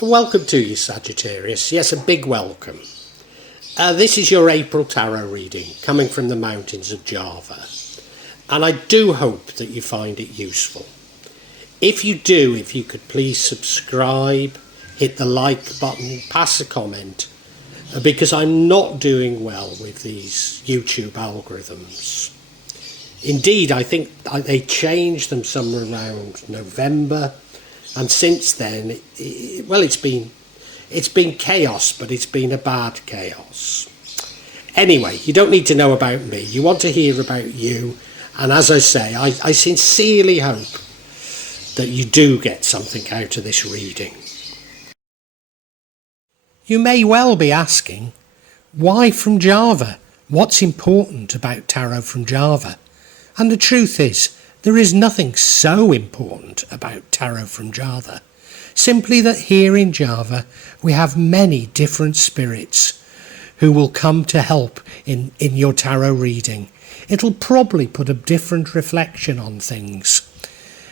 Welcome to you, Sagittarius. Yes, a big welcome. This is your April tarot reading coming from the mountains of Java. And I do hope that you find it useful. If you do, if you could please subscribe, hit the like button, pass a comment, because I'm not doing well with these YouTube algorithms. Indeed, I think they changed them somewhere around November. And since then, it's been chaos, but it's been a bad chaos. Anyway, you don't need to know about me. You want to hear about you. And as I say, I sincerely hope that you do get something out of this reading. You may well be asking, why from Java? What's important about tarot from Java? And the truth is, there is nothing so important about tarot from Java. Simply that here in Java we have many different spirits who will come to help in your tarot reading. It'll probably put a different reflection on things.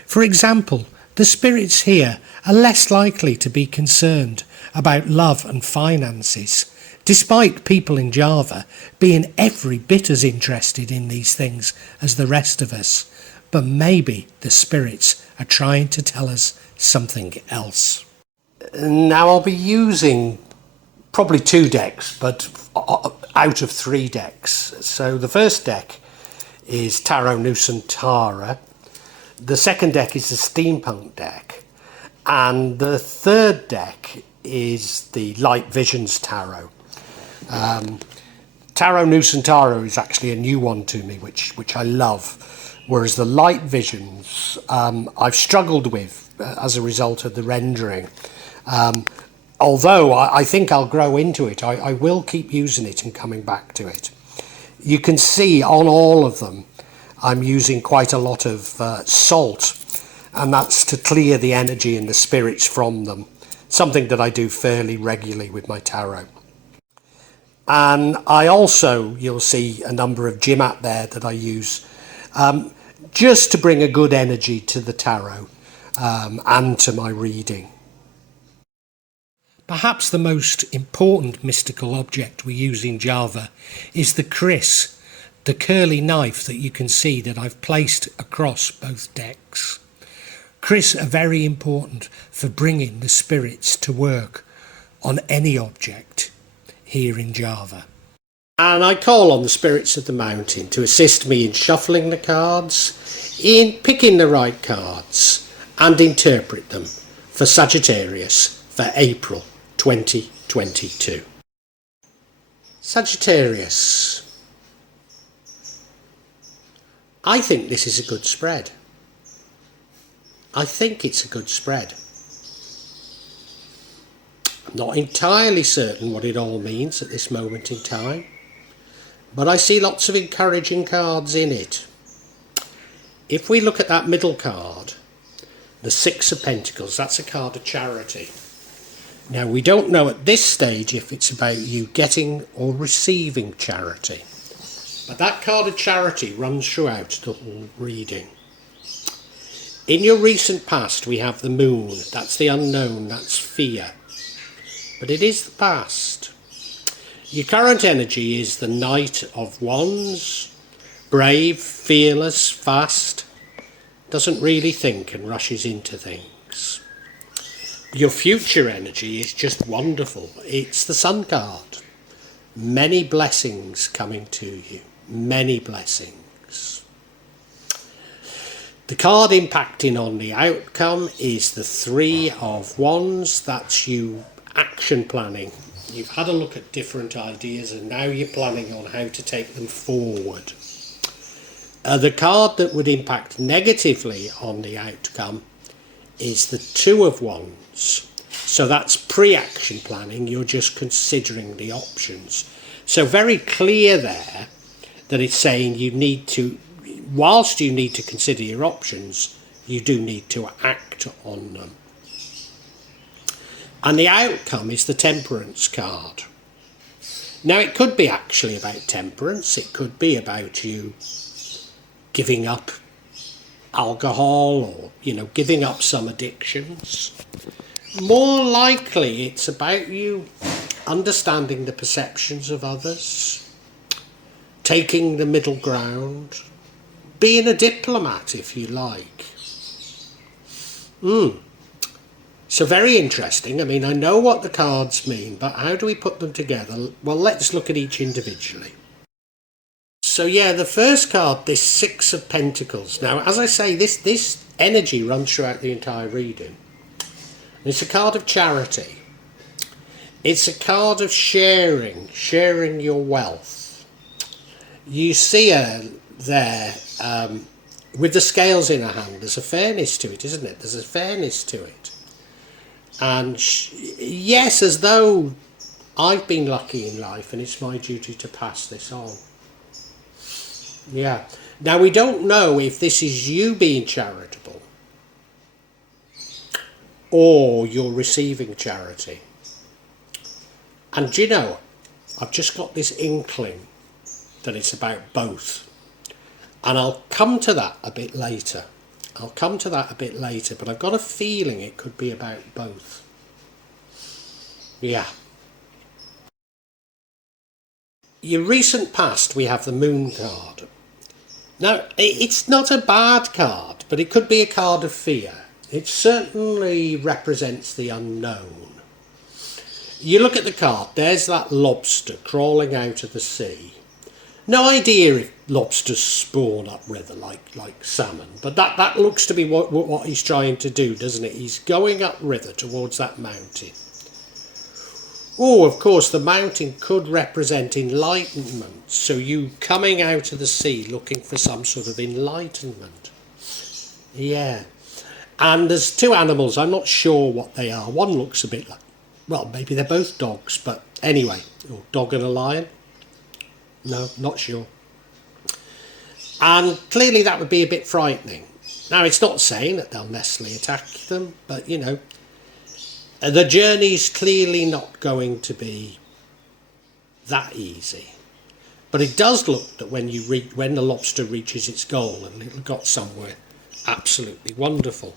For example, the spirits here are less likely to be concerned about love and finances, despite people in Java being every bit as interested in these things as the rest of us. But maybe the spirits are trying to tell us something else. Now I'll be using probably 2 decks, but out of 3 decks. So the first deck is Tarot Nusantara. The second deck is the Steampunk deck. And the third deck is the Light Visions Tarot. Tarot Nusantara is actually a new one to me, which I love. Whereas the Light Visions, I've struggled with as a result of the rendering. Although I think I'll grow into it, I will keep using it and coming back to it. You can see on all of them, I'm using quite a lot of salt, and that's to clear the energy and the spirits from them. Something that I do fairly regularly with my tarot. And I also, you'll see a number of Jimat there that I use just to bring a good energy to the tarot and to my reading. Perhaps the most important mystical object we use in Java is the kris, the curly knife that you can see that I've placed across both decks. Kris are very important for bringing the spirits to work on any object here in Java. And I call on the spirits of the mountain to assist me in shuffling the cards, in picking the right cards, and interpret them for Sagittarius for April 2022. Sagittarius. I think this is a good spread. I think it's a good spread. I'm not entirely certain what it all means at this moment in time, but I see lots of encouraging cards in it. If we look at that middle card, the 6 of Pentacles, that's a card of charity. Now, we don't know at this stage if it's about you getting or receiving charity, but that card of charity runs throughout the whole reading. In your recent past, we have the Moon. That's the unknown, that's fear. But it is the past. Your current energy is the Knight of Wands, brave, fearless, fast, doesn't really think and rushes into things. Your future energy is just wonderful. It's the Sun card. Many blessings coming to you, many blessings. The card impacting on the outcome is the 3 of Wands. That's you action planning. You've had a look at different ideas and now you're planning on how to take them forward. The card that would impact negatively on the outcome is the 2 of Wands. So that's pre-action planning. You're just considering the options. So very clear there that it's saying you need to, whilst you need to consider your options, you do need to act on them. And the outcome is the Temperance card. Now, it could be actually about temperance. It could be about you giving up alcohol or, giving up some addictions. More likely it's about you understanding the perceptions of others, taking the middle ground, being a diplomat if you like. So very interesting. I mean, I know what the cards mean, but how do we put them together? Well, let's look at each individually. So yeah, the first card, this Six of Pentacles. Now, as I say, this energy runs throughout the entire reading. It's a card of charity. It's a card of sharing your wealth. You see her there with the scales in her hand. There's a fairness to it, isn't it? There's a fairness to it. And yes, as though I've been lucky in life and it's my duty to pass this on. Yeah. Now, we don't know if this is you being charitable or you're receiving charity. And do you know, I've just got this inkling that it's about both. And I'll come to that a bit later. But I've got a feeling it could be about both. Yeah. Your recent past, we have the Moon card. Now, it's not a bad card, but it could be a card of fear. It certainly represents the unknown. You look at the card, there's that lobster crawling out of the sea. No idea if lobsters spawn upriver like salmon, but that looks to be what he's trying to do, doesn't it? He's going upriver towards that mountain. Oh, of course, the mountain could represent enlightenment. So you coming out of the sea looking for some sort of enlightenment. Yeah. And there's two animals. I'm not sure what they are. One looks a bit like, well, maybe they're both dogs. But anyway, dog and a lion. No, not sure. And clearly that would be a bit frightening. Now, it's not saying that they'll necessarily attack them. But, you know, the journey's clearly not going to be that easy. But it does look that when the lobster reaches its goal, and it'll got somewhere absolutely wonderful.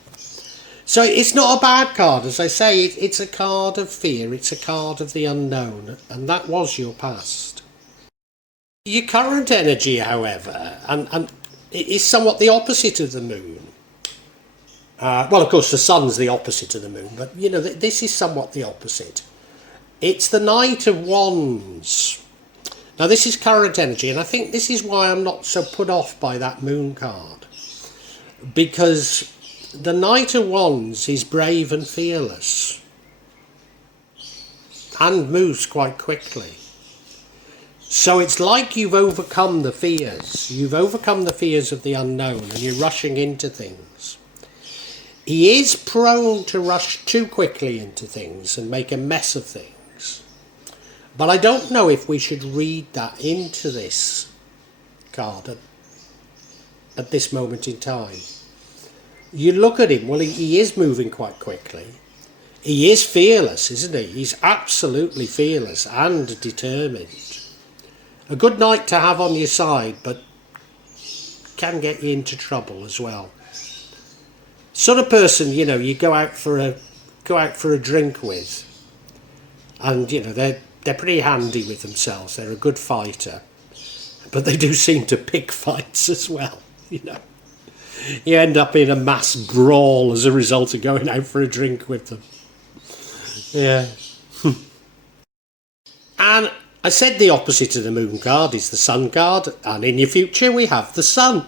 So it's not a bad card, as I say. It's a card of fear. It's a card of the unknown, and that was your past. Your current energy, however, and it is somewhat the opposite of the moon. Well, of course, the sun's the opposite of the moon, but, you know, this is somewhat the opposite. It's the Knight of Wands. Now, this is current energy, and I think this is why I'm not so put off by that moon card. Because the Knight of Wands is brave and fearless. And moves quite quickly. So it's like you've overcome the fears. You've overcome the fears of the unknown, and you're rushing into things. He is prone to rush too quickly into things and make a mess of things. But I don't know if we should read that into this card at this moment in time. You look at him, well, he is moving quite quickly. He is fearless, isn't he? He's absolutely fearless and determined. A good knight to have on your side, but can get you into trouble as well. Sort of person, you know, you go out for a drink with, and, you know, they're pretty handy with themselves. They're a good fighter, but they do seem to pick fights as well. You know, you end up in a mass brawl as a result of going out for a drink with them. Yeah. And I said the opposite of the moon card is the sun card, and in your future we have the sun.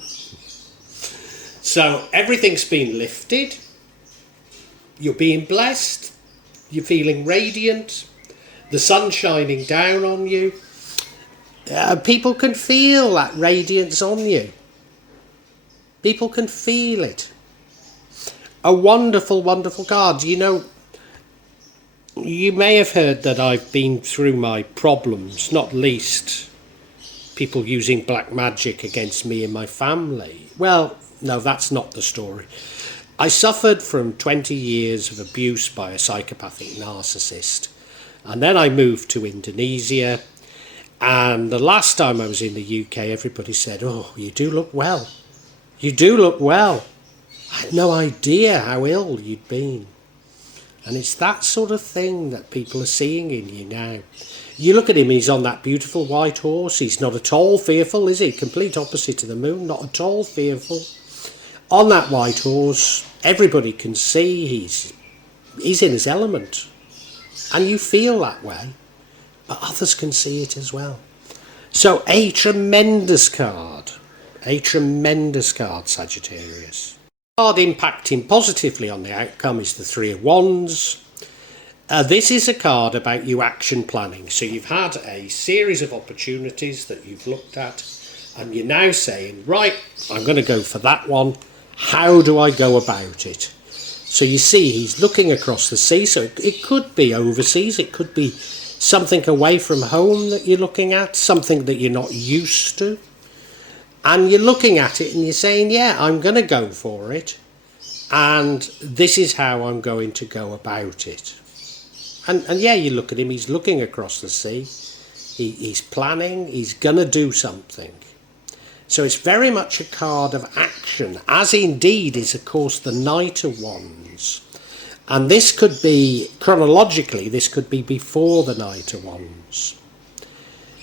So everything's been lifted, you're being blessed, you're feeling radiant, the sun's shining down on you. People can feel that radiance on you. People can feel it. A wonderful, wonderful card. You know, you may have heard that I've been through my problems, not least people using black magic against me and my family. Well, no, that's not the story. I suffered from 20 years of abuse by a psychopathic narcissist. And then I moved to Indonesia. And the last time I was in the UK, everybody said, "Oh, you do look well. You do look well." I had no idea how ill you'd been. And it's that sort of thing that people are seeing in you now. You look at him, he's on that beautiful white horse. He's not at all fearful, is he? Complete opposite to the moon, not at all fearful. On that white horse, everybody can see he's in his element. And you feel that way, but others can see it as well. So a tremendous card, Sagittarius. Card impacting positively on the outcome is the Three of Wands. This is a card about you action planning. So you've had a series of opportunities that you've looked at, and you're now saying, right, I'm going to go for that one. How do I go about it? So you see he's looking across the sea. So it could be overseas. It could be something away from home that you're looking at, something that you're not used to. And you're looking at it and you're saying, yeah, I'm going to go for it. And this is how I'm going to go about it. And yeah, you look at him, he's looking across the sea. He's planning, he's going to do something. So it's very much a card of action, as indeed is, of course, the Knight of Wands. And this could be, chronologically, this could be before the Knight of Wands.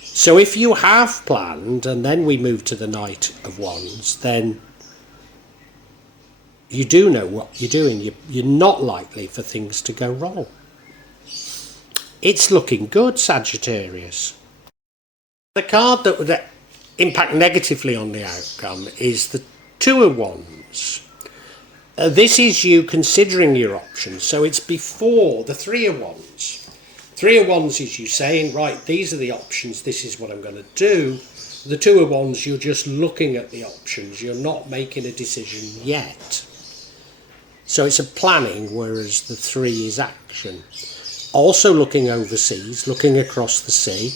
So if you have planned, and then we move to the Knight of Wands, then you do know what you're doing. You're not likely for things to go wrong. It's looking good, Sagittarius. The card that would impact negatively on the outcome is the Two of Wands. This is you considering your options. So it's before the Three of Wands. Three of Wands is you saying, right, these are the options, this is what I'm going to do. The Two of Wands, you're just looking at the options, you're not making a decision yet. So it's a planning, whereas the Three is action. Also looking overseas, looking across the sea.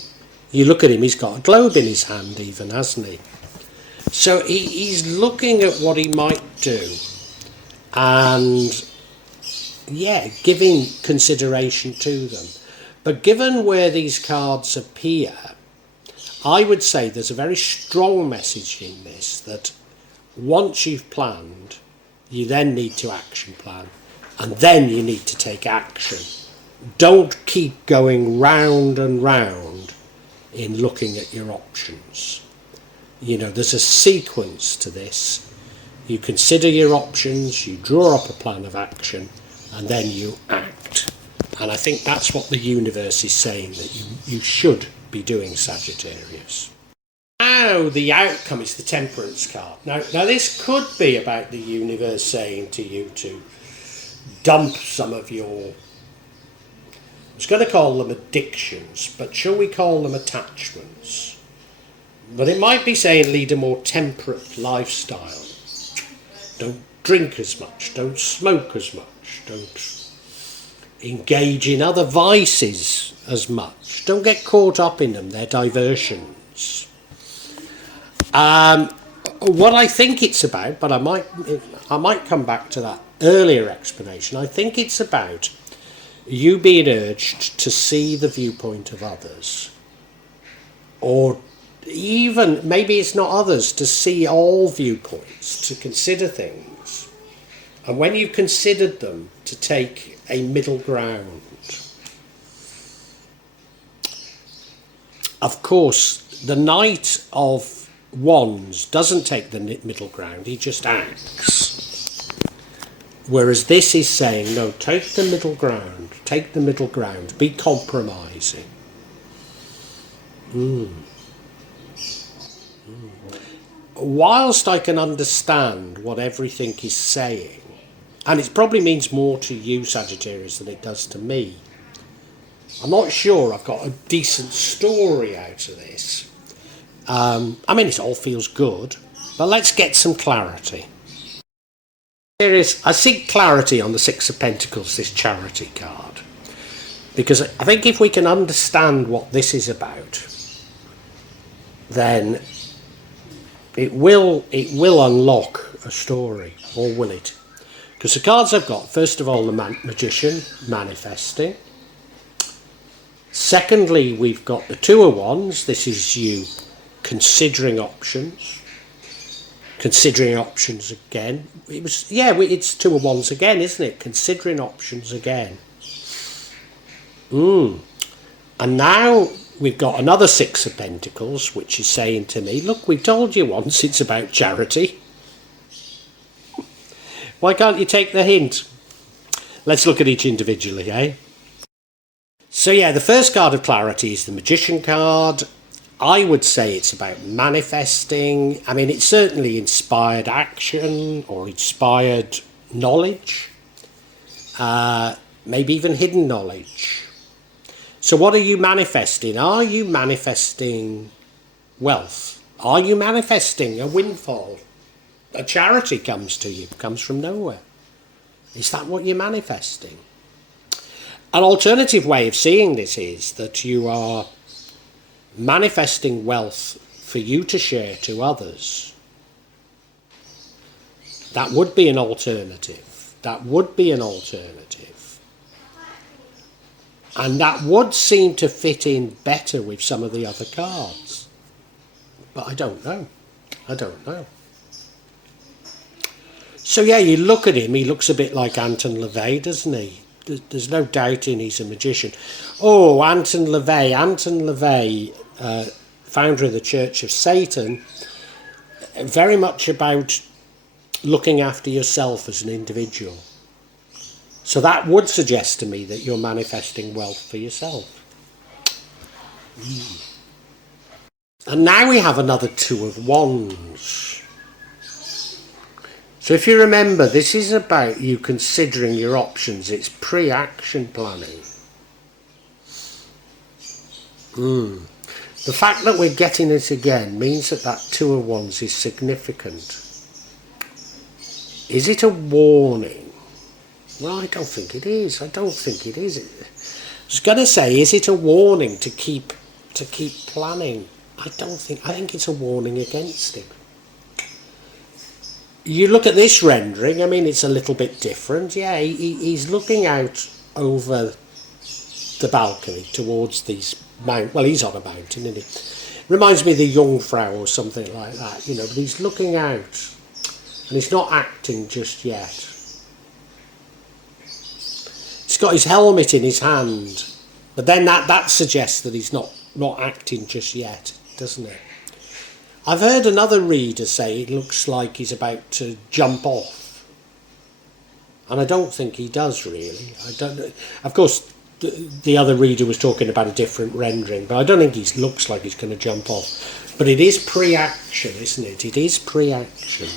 You look at him, he's got a globe in his hand even, hasn't he? So he's looking at what he might do. And, yeah, giving consideration to them. But given where these cards appear, I would say there's a very strong message in this that once you've planned, you then need to action plan, and then you need to take action. Don't keep going round and round in looking at your options. You know, there's a sequence to this. You consider your options, you draw up a plan of action, and then you act. And I think that's what the universe is saying that you should be doing, Sagittarius. Now the outcome is the Temperance card. Now this could be about the universe saying to you to dump some of your, I was going to call them addictions, but shall we call them attachments? But it might be saying lead a more temperate lifestyle. Don't drink as much, don't smoke as much, don't engage in other vices as much. Don't get caught up in them, they're diversions. What I think it's about, but I might come back to that earlier explanation, I think it's about you being urged to see the viewpoint of others. Or even, maybe it's not others, to see all viewpoints, to consider things. And when you've considered them, to take a middle ground. Of course, the Knight of Wands doesn't take the middle ground, he just acts. Whereas this is saying, no, take the middle ground, be compromising. Whilst I can understand what everything is saying, and it probably means more to you, Sagittarius, than it does to me. I'm not sure I've got a decent story out of this. I mean, it all feels good, but let's get some clarity. I seek clarity on the Six of Pentacles, this Charity card. Because I think if we can understand what this is about, then it will unlock a story, or will it? Because the cards I've got, first of all, the Magician, manifesting. Secondly, we've got the Two of Wands. This is you considering options. Considering options again. It's Two of Wands again, isn't it? Considering options again. And now we've got another Six of Pentacles, which is saying to me, look, we've told you once it's about charity. Why can't you take the hint? Let's look at each individually, eh? So yeah, the first card of clarity is the Magician card. I would say it's about manifesting. I mean, it's certainly inspired action or inspired knowledge. Maybe even hidden knowledge. So what are you manifesting? Are you manifesting wealth? Are you manifesting a windfall? A charity comes to you, comes from nowhere. Is that what you're manifesting? An alternative way of seeing this is that you are manifesting wealth for you to share to others. That would be an alternative. That would be an alternative. And that would seem to fit in better with some of the other cards. But I don't know. I don't know. So yeah, you look at him, he looks a bit like Anton LaVey, doesn't he? There's no doubting he's a magician. Oh, Anton LaVey. Anton LaVey, founder of the Church of Satan, very much about looking after yourself as an individual. So that would suggest to me that you're manifesting wealth for yourself. And now we have another Two of Wands. So if you remember, this is about you considering your options. It's pre-action planning. The fact that we're getting it again means that that Two of Wands is significant. Is it a warning? Well, I don't think it is. I don't think it is. I was going to say, is it a warning to keep planning? I think it's a warning against it. You look at this rendering, I mean, it's a little bit different. Yeah, he's looking out over the balcony towards these mountains. Well, he's on a mountain, isn't he? Reminds me of the Jungfrau or something like that, you know, but he's looking out and he's not acting just yet. He's got his helmet in his hand, but then that suggests that he's not acting just yet, doesn't it? I've heard another reader say it looks like he's about to jump off. And I don't think he does, really. I don't know. Of course, the other reader was talking about a different rendering, but I don't think he looks like he's going to jump off. But it is pre-action, isn't it? It is pre-action.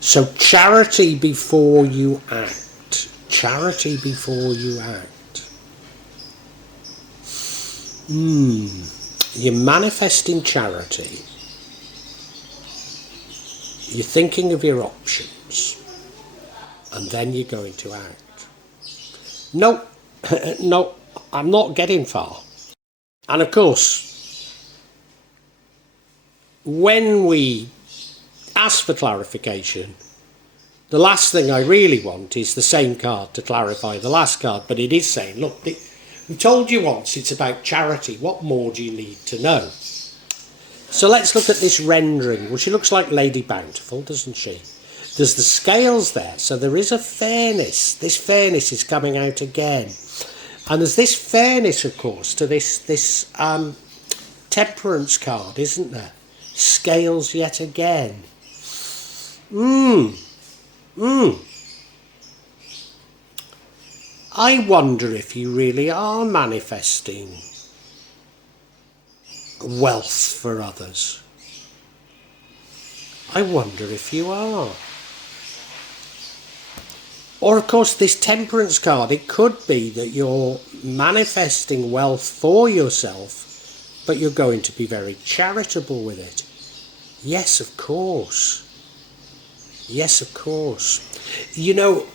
So charity before you act. Charity before you act. You're manifesting charity. You're thinking of your options, and then you're going to act. No, no, I'm not getting far. And of course, when we ask for clarification, the last thing I really want is the same card to clarify the last card, but it is saying, look, we told you once it's about charity. What more do you need to know? So let's look at this rendering. Well, she looks like Lady Bountiful, doesn't she? There's the scales there, so there is a fairness. This fairness is coming out again. And there's this fairness, of course, to this temperance card, isn't there? Scales yet again. I wonder if you really are manifesting wealth for others. I wonder if you are. Or of course this temperance card, it could be that you're manifesting wealth for yourself, but you're going to be very charitable with it. Yes, of course. Yes, of course. You know,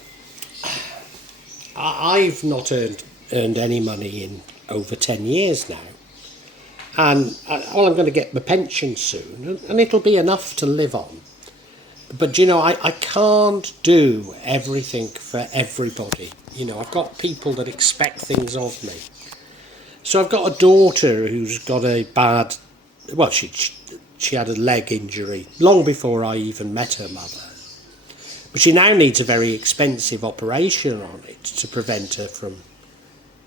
I've not earned any money in over 10 years now. And I'm going to get my pension soon, and it'll be enough to live on. But, you know, I can't do everything for everybody. You know, I've got people that expect things of me. So I've got a daughter who's got a bad... Well, she had a leg injury long before I even met her mother. But she now needs a very expensive operation on it to prevent her from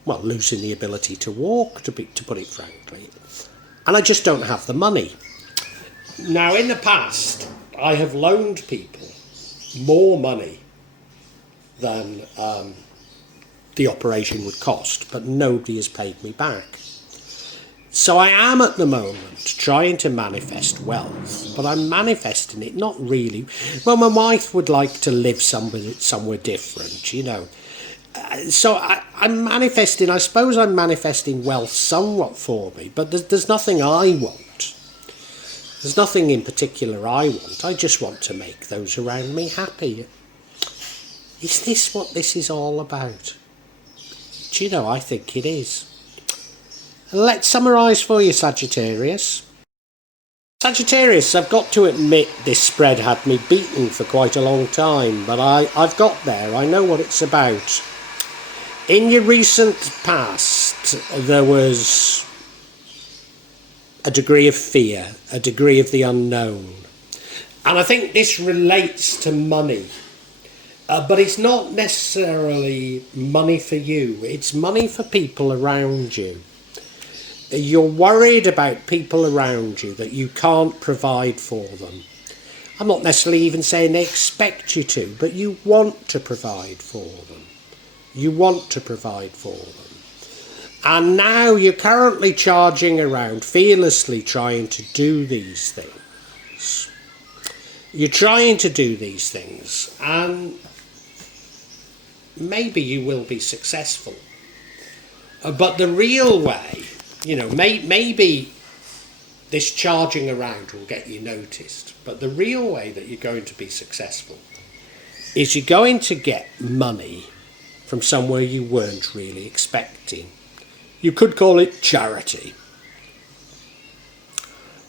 well, losing the ability to walk, to put it frankly. And I just don't have the money. Now, in the past, I have loaned people more money than the operation would cost, but nobody has paid me back. So I am at the moment trying to manifest wealth, but I'm manifesting it not really. Well, my wife would like to live somewhere different, you know. So I'm manifesting, I suppose I'm manifesting wealth somewhat for me, but there's nothing I want. There's nothing in particular I want. I just want to make those around me happy. Is this what this is all about? Do you know, I think it is. Let's summarise for you, Sagittarius. Sagittarius, I've got to admit this spread had me beaten for quite a long time, but I've got there. I know what it's about. In your recent past, there was a degree of fear, a degree of the unknown. And I think this relates to money. But it's not necessarily money for you. It's money for people around you. You're worried about people around you that you can't provide for them. I'm not necessarily even saying they expect you to, but you want to provide for them. You want to provide for them. And now you're currently charging around, fearlessly trying to do these things. You're trying to do these things, and maybe you will be successful. But the real way, you know, maybe this charging around will get you noticed, but the real way that you're going to be successful is you're going to get money from somewhere you weren't really expecting. You could call it charity.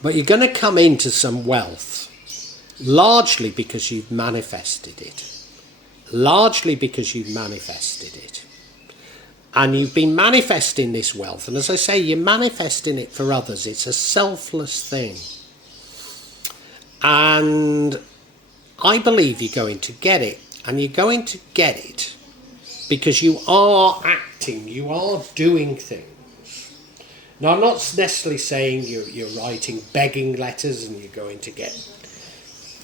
But you're going to come into some wealth, largely because you've manifested it. Largely because you've manifested it. And you've been manifesting this wealth. And as I say, you're manifesting it for others. It's a selfless thing. And I believe you're going to get it. And you're going to get it because you are acting. You are doing things. Now, I'm not necessarily saying you're writing begging letters and you're going to get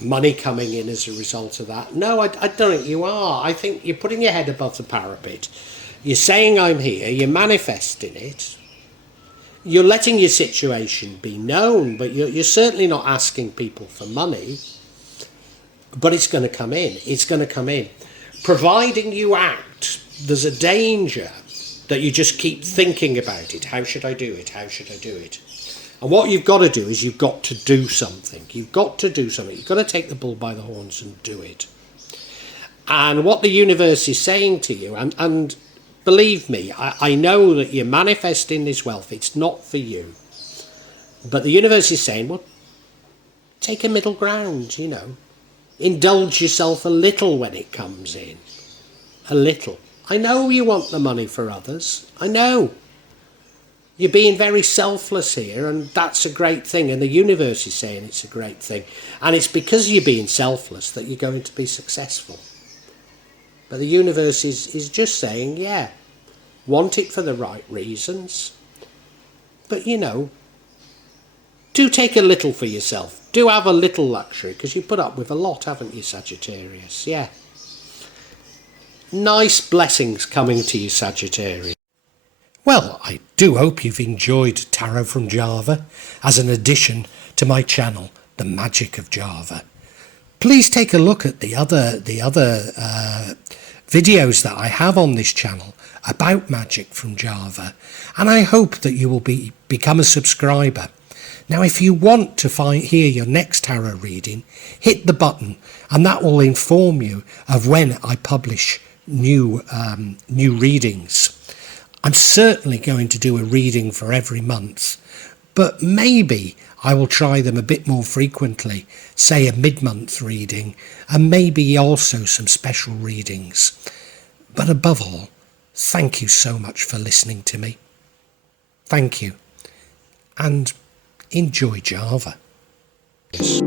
money coming in as a result of that. No, I don't think you are. I think you're putting your head above the parapet. You're saying I'm here, you're manifesting it, you're letting your situation be known, but you're certainly not asking people for money, but it's going to come in, it's going to come in. Providing you act, there's a danger that you just keep thinking about it. How should I do it? How should I do it? And what you've got to do is you've got to do something. You've got to do something. You've got to take the bull by the horns and do it. And what the universe is saying to you, and believe me, I know that you're manifesting this wealth. It's not for you. But the universe is saying, well, take a middle ground, you know. Indulge yourself a little when it comes in. A little. I know you want the money for others. I know. You're being very selfless here, and that's a great thing. And the universe is saying it's a great thing. And it's because you're being selfless that you're going to be successful. But the universe is just saying, yeah, want it for the right reasons. But, you know, do take a little for yourself. Do have a little luxury, because you put up with a lot, haven't you, Sagittarius? Yeah. Nice blessings coming to you, Sagittarius. Well, I do hope you've enjoyed Tarot from Java as an addition to my channel, The Magic of Java. Please take a look at the other videos that I have on this channel about magic from Java, and I hope that you will become a subscriber. Now, if you want to hear your next tarot reading, hit the button, and that will inform you of when I publish new readings. I'm certainly going to do a reading for every month, but maybe I will try them a bit more frequently, say a mid-month reading, and maybe also some special readings. But above all, thank you so much for listening to me. Thank you, and enjoy Java. Yes.